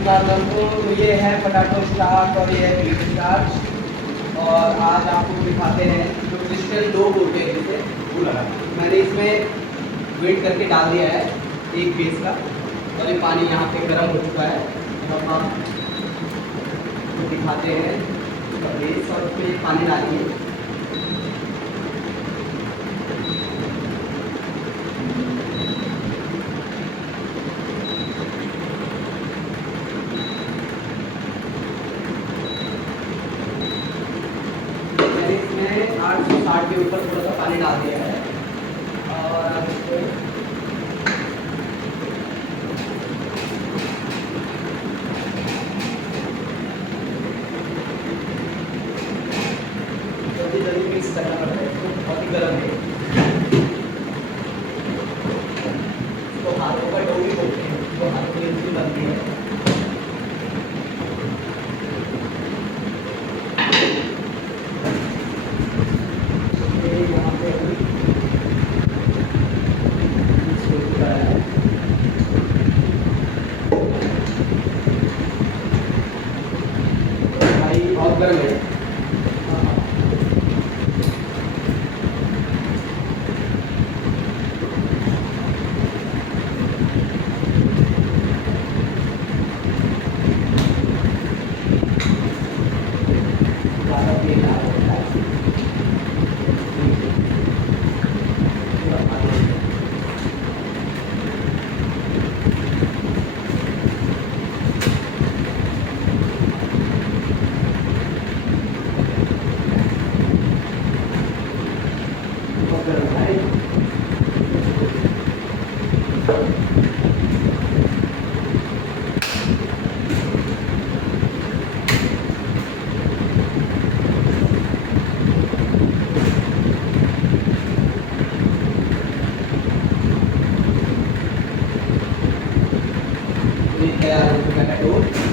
तो ये है पोटैटो स्टार्च और ये है बीफ स्टार्च। और आज आपको दिखाते हैं जो क्रिस्टल लोग होते हैं जैसे वो लगा। मैंने इसमें वेट करके डाल दिया है एक बेस का, और ये पानी यहाँ पे गर्म हो चुका है। अब हम दिखाते हैं इसका बेस और उसमें पानी डालिए। इसमें 860 के ऊपर थोड़ा सा पानी डाल दिया है और अब इसको जल्दी जल्दी मिक्स करना पड़ता है, इसको बहुत ही गर्म है। इसको हाथों का डो भी बोलते हैं, इसको हाथों की भी बनती है। यहाँ पे भाई बहुत गर्म है। ज़्यादा तेल आ रहा है। बहुत गर्म है। ये तैयार हो चुका है डो।